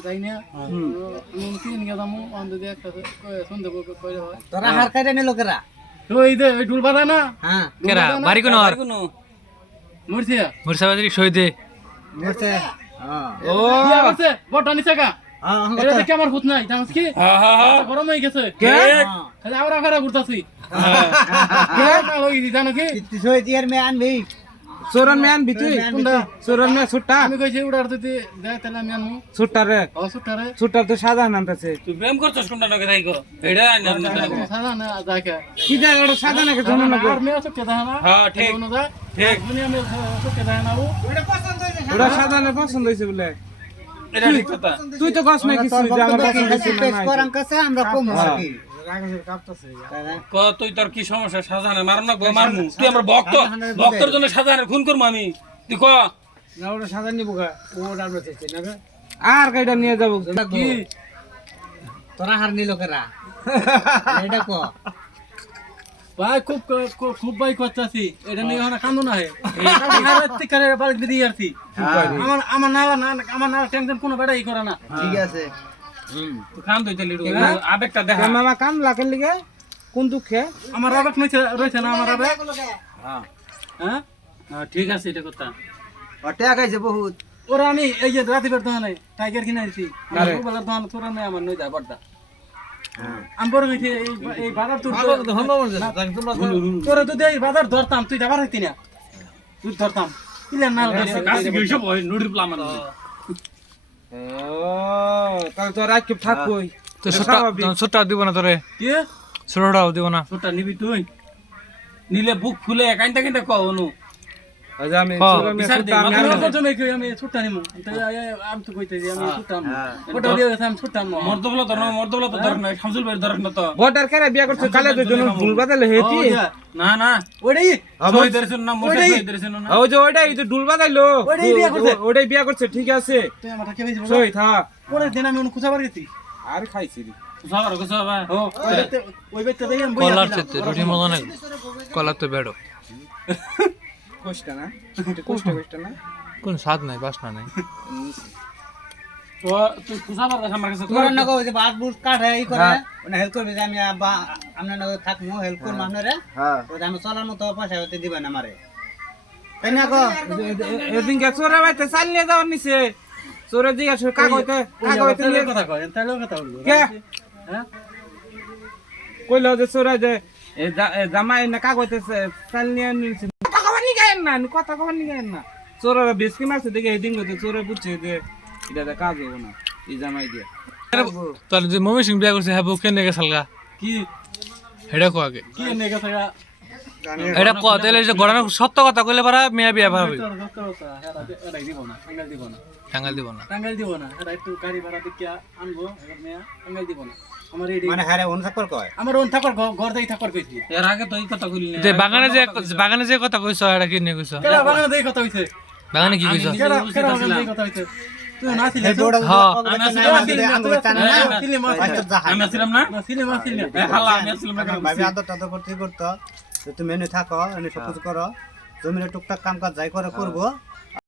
যাই না তিন গেলাম অন্ধ দিয়ে একটা সন্ধে করে হয় তোরা হার কাইরা নিল কেরা ওই যে ওই ঢুল বাঁধা না হ্যাঁ কেরা বাড়ি কোন আর মরছিয়া মুর্শিদাবাদের শহীদে মরছে হ্যাঁ ও আছে বটা নিছে কা হ্যাঁ এটা দেখে আমার ভূত নাই জানিস কি গরম হয়ে গেছে খালি আওরা খারা ঘুরতাছি না লই দি জানো কি কিত্তি সই দিয়ার মে আনবি চোরন ম্যান বিতুই কোনটা চোরন ম্যান ছুট্টা আমি কইছি উড়ার দিতে দেয় তাহলে আমি আনমু ছুট্টা রে অসুটারে ছুট্টা তো সাদা নামতাছে তুই প্রেম করছস কোনটা নকে তাই কো এটা সাদা না দেখে কি দা ওটা সাদা নাকি জানো না আর মেয়ে চোখে দেখে না হ্যাঁ ঠিক ঠিক দুনিয়া মে চোখে দেখে না ও ওটা সাদা না পছন্দ হইছে বলে এটা ঠিক কথা তুই তো কস না কিছু যে আমার পছন্দ হইছে পেশ না করান কাছে আমরা কম থাকি ক তুই তোর কি সমস্যা শাহজাহানের মারম না মারমু তুই আমার ভক্তর জন্য শাহজাহানের খুন করবো আমি তুই ক না ওটা সাদা নিব গা ওটা আমরা চাইছি না আর কাইটা নিয়ে যাব কি তোরা হার নিল কেরা এটা কো ভাই খুব ভাই করতেছি এটা নিয়ে না কান্দো না হে হারাতে করে বাড়ি দিয়ে আসছি আমার নালা টেনশন কোনো বেড়াই করে না ঠিক আছে তুই খান তুই তাহলে আবেগটা দেখা মামা কাম লাকের লিগে কোন দুঃখে আমার আবেগ রয়েছে না আমার আবেগ হ্যাঁ হ্যাঁ ঠিক আছে এটা কথা ওটা খাইছে বহুত ওরা আমি এই যে রাতে বের দোকানে টাইগার কিনে আনছি বেলার দোকান তোরা নেই আমার নই যায় বড়টা আমি বড় হইছে এই বাজার তোর তোরা তো এই বাজার ধরতাম তুই যাবার হইতি না তুই ধরতাম ইলেন নাল কাছে গিয়ে সব নুডল প্লাম ও তাহলে তো রাত থাকবই তো ছোটটা দিব না তোরে কি ছোটটাও দিব না ছোটটা নিবি তুই নিলে বুক ফুলে কাইন্তা কাইন্তা কও অনু আজ আমি হ্যাঁ, চোরন বিচার ম্যান দে, ছুট্টা আমি আমি জমে কই আমি ছুটটা নিমু আমি তো কইতে আমি ছুটতাম ওটা দিয়ে গেছে আমি ছুটতাম মর্দবলা তো ধর না শামসুল ভাই ধর না তো বটার কেরা বিয়া করছে কালে তো জন্য ভুল বাদালে হেতি না না ওটাই শহীদের না মোটে শহীদের না ওই যে ওইটাই তো ডুল বাদাইলো ওইটাই বিয়া করছে। ওইটাই বিয়া করছে ঠিক আছে তুই আমাকে কে বেশি বল সই থা পরের দিন আমি অনু খুঁজা গেছি আর খাইছি রে সবার কথা ভাই ওই বেতে দেখি আমি কলার চেতে রুটি মজা নাই কলার তো বেড়ো কষ্ট না কষ্ট না কোন স্বাদ নাই বাসনা নাই তো তুই সবার কথা আমার কাছে তোরা না কো যে বাস বুস কাটে এই করে ওনা হেল্প করবে যে আমি আমরা না থাকমু হেল্প করব আপনারে হ্যাঁ ওটা আমি চলার মতো পয়সা হতে দিবেন আমারে তাই না কো এদিন কে চোরে বাইতে চাল নিয়ে যাওয়ার নিছে চোরে জিজ্ঞাসা কাগজে নিয়ে কথা কয় তাহলে কথা বলবো কে হ্যাঁ কইলো যে চোরে যে জামাই না কাগজে চাল নিয়ে নিছে কথা কবার নি গায়েন না চোরেরা বেশি মারছে দেখে এদিন গতে চোরে বুঝছে যে এটা কাজ হবে না এই জামাই দিয়ে তোর যে মমি সিং বিয়া করছে হ্যাঁ কেন নেগে সালগা কি হেডা কো আগে কি এনে গেছে এটা ক তাহলে যে গড়ানো সত্য কথা কইলে পারা মেয়া বিয়া পারবে এটাই দিব না টাঙ্গাল দিব না টাঙ্গাল দিব না টাঙ্গাল দিব না এটা একটু গাড়ি ভাড়া দিকে আনবো এবার মেয়া টাঙ্গাল দিব না আমার এই মানে হারে ওন থাকর কয় আমার ওন থাকর ঘর দেই থাকর কইছি এর আগে তো এই কথা কইলি না যে বাগানে যে কথা কইছ এটা কি নিয়ে কইছ কেডা বাগানে দেই কথা হইছে বাগানে কি কইছ কেডা বাগানে দেই কথা হইছে তুই না ছিলে এই বড় হ্যাঁ। আমি আমি ছিলাম না ছিলে মা ছিলে হালা আমি ছিলাম না ভাবি আদর টাদর করতে করতো তুমি এনে থাকো এনে সব কিছু করো জমিনে টুকটাক কাম কাজ যাই করে করবো